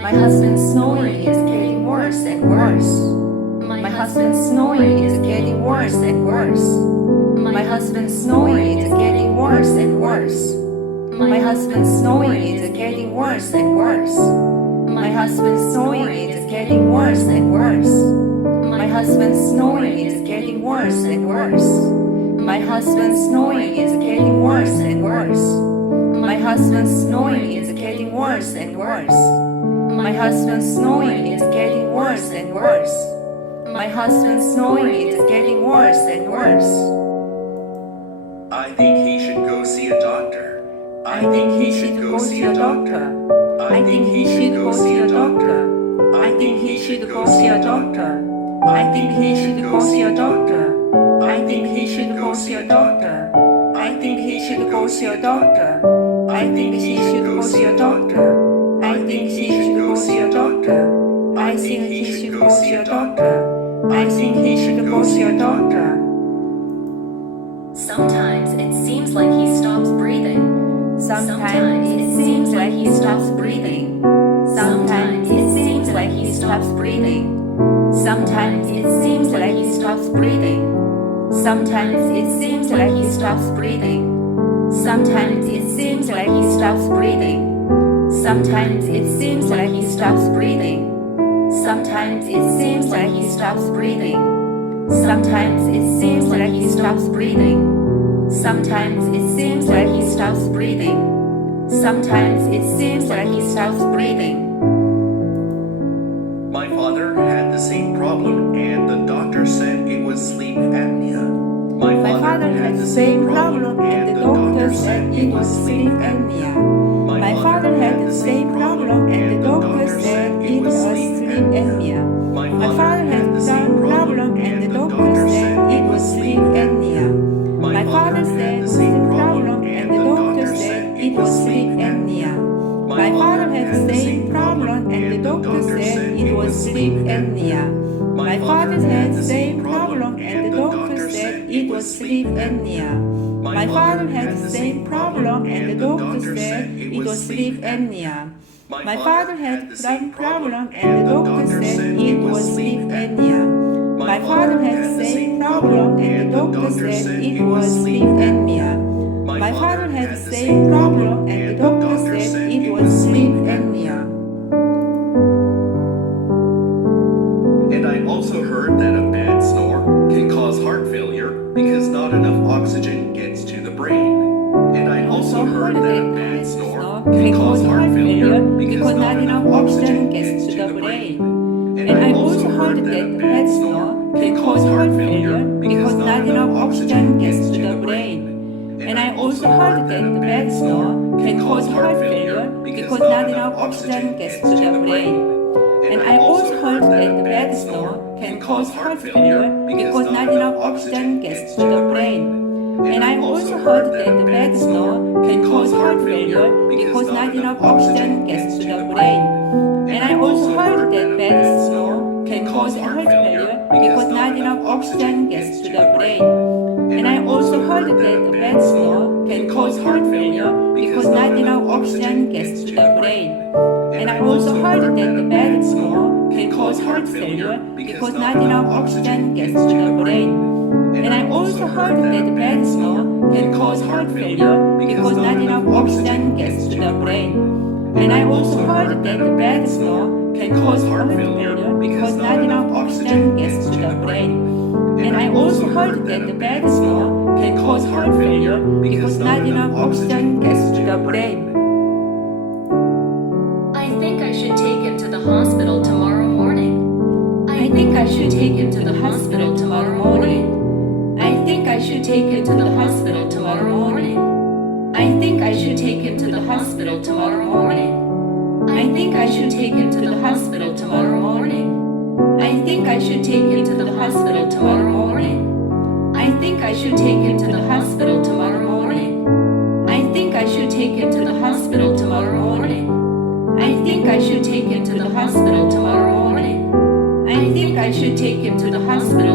My husband's snoring is getting worse and worse. My husband's snoring is getting worse and worse. My husband's snoring is getting worse and worse. My husband's snoring is getting worse and worse. My husband's snoring is getting worse and worse. My husband's snoring is getting worse and worse. My husband's snoring is getting worse and worse. My husband's snoring is getting worse and worse. My husband's snoring is getting worse and worse. My husband's snoring is getting worse and worse. I think he should go see a doctor. I think he should go see a doctor. I think he should go see a doctor. I think he should go see a doctor. I think he should go see a doctor. I think he should go see a doctor. I think he should go see a doctor. I think he should go see a doctor. I think he should go see a doctor. I think he should go see a doctor. I think he should go see a doctor. Sometimes it seems like he stops breathing. Sometimes it seems like he stops breathing. Sometimes it seems like he stops breathing. Sometimes it seems like he stops breathing. Sometimes it seems like he stops breathing. Sometimes it seems like he stops breathing. Sometimes it seems like he stops breathing. Sometimes it seems like he stops breathing. Sometimes it seems like he stops breathing. Sometimes it seems like he stops breathing. Sometimes it seems like he stops breathing. My father had the same problem and the doctor said it was sleep apnea. My father had the same problem and the doctor said it was sleep apnea. My father had the same problem and the doctor said it was sleep apnea. My father had the same problem and the doctor said it was sleep apnea. My father had the same problem and the doctor said it was sleep apnea. My father had the same problem and the doctor said it was sleep apnea. My father had the same problem and the doctor said it was sleep apnea. My father had the same problem and the doctor said it was sleep apnea. My father had the same problem and the doctor said it was sleep apnea. My father had the same problem and the doctor said it was sleep apnea. My father had the same problem and the doctor said it was sleep apnea. And I also heard that a bad snore can cause heart failure because not enough oxygen gets to the brain. And I also heard that a bad snore can cause heart failure because not enough oxygen gets to the brain. And I also heard that a bad snore can cause heart failure because not enough oxygen gets to the brain. And I also heard that the bad snore can cause heart failure because not enough oxygen gets to the brain. And I also heard that the bad snore can cause heart failure because not enough oxygen gets to the brain. And I also heard that the bad snore can cause heart failure because not enough oxygen gets to the brain. And I also heard that bad snore can cause heart failure because not enough oxygen gets to the brain. And I also heard that the bad snore can cause heart failure because not enough oxygen gets to the brain. And I also heard that the bad snore can cause heart failure because not enough oxygen gets to the brain. And I also heard that the bad snore can cause heart failure because not enough oxygen gets to the brain. And I also heard that the bad snore can cause heart failure because not enough oxygen gets to the brain. And I also heard that the bad snore can cause heart failure because not enough oxygen gets to the brain. I think I should take him to the hospital tomorrow morning. I think I should take him to the hospital tomorrow morning. I think I should take him to the hospital tomorrow morning. I think I should take him to the hospital tomorrow morning. I think I should take him to the hospital tomorrow morning. I think I should take him to the hospital tomorrow morning. I think I should take him to the hospital tomorrow morning. I think I should take him to the hospital tomorrow morning. I think I should take him to the hospital tomorrow morning. I think I should take him to the hospital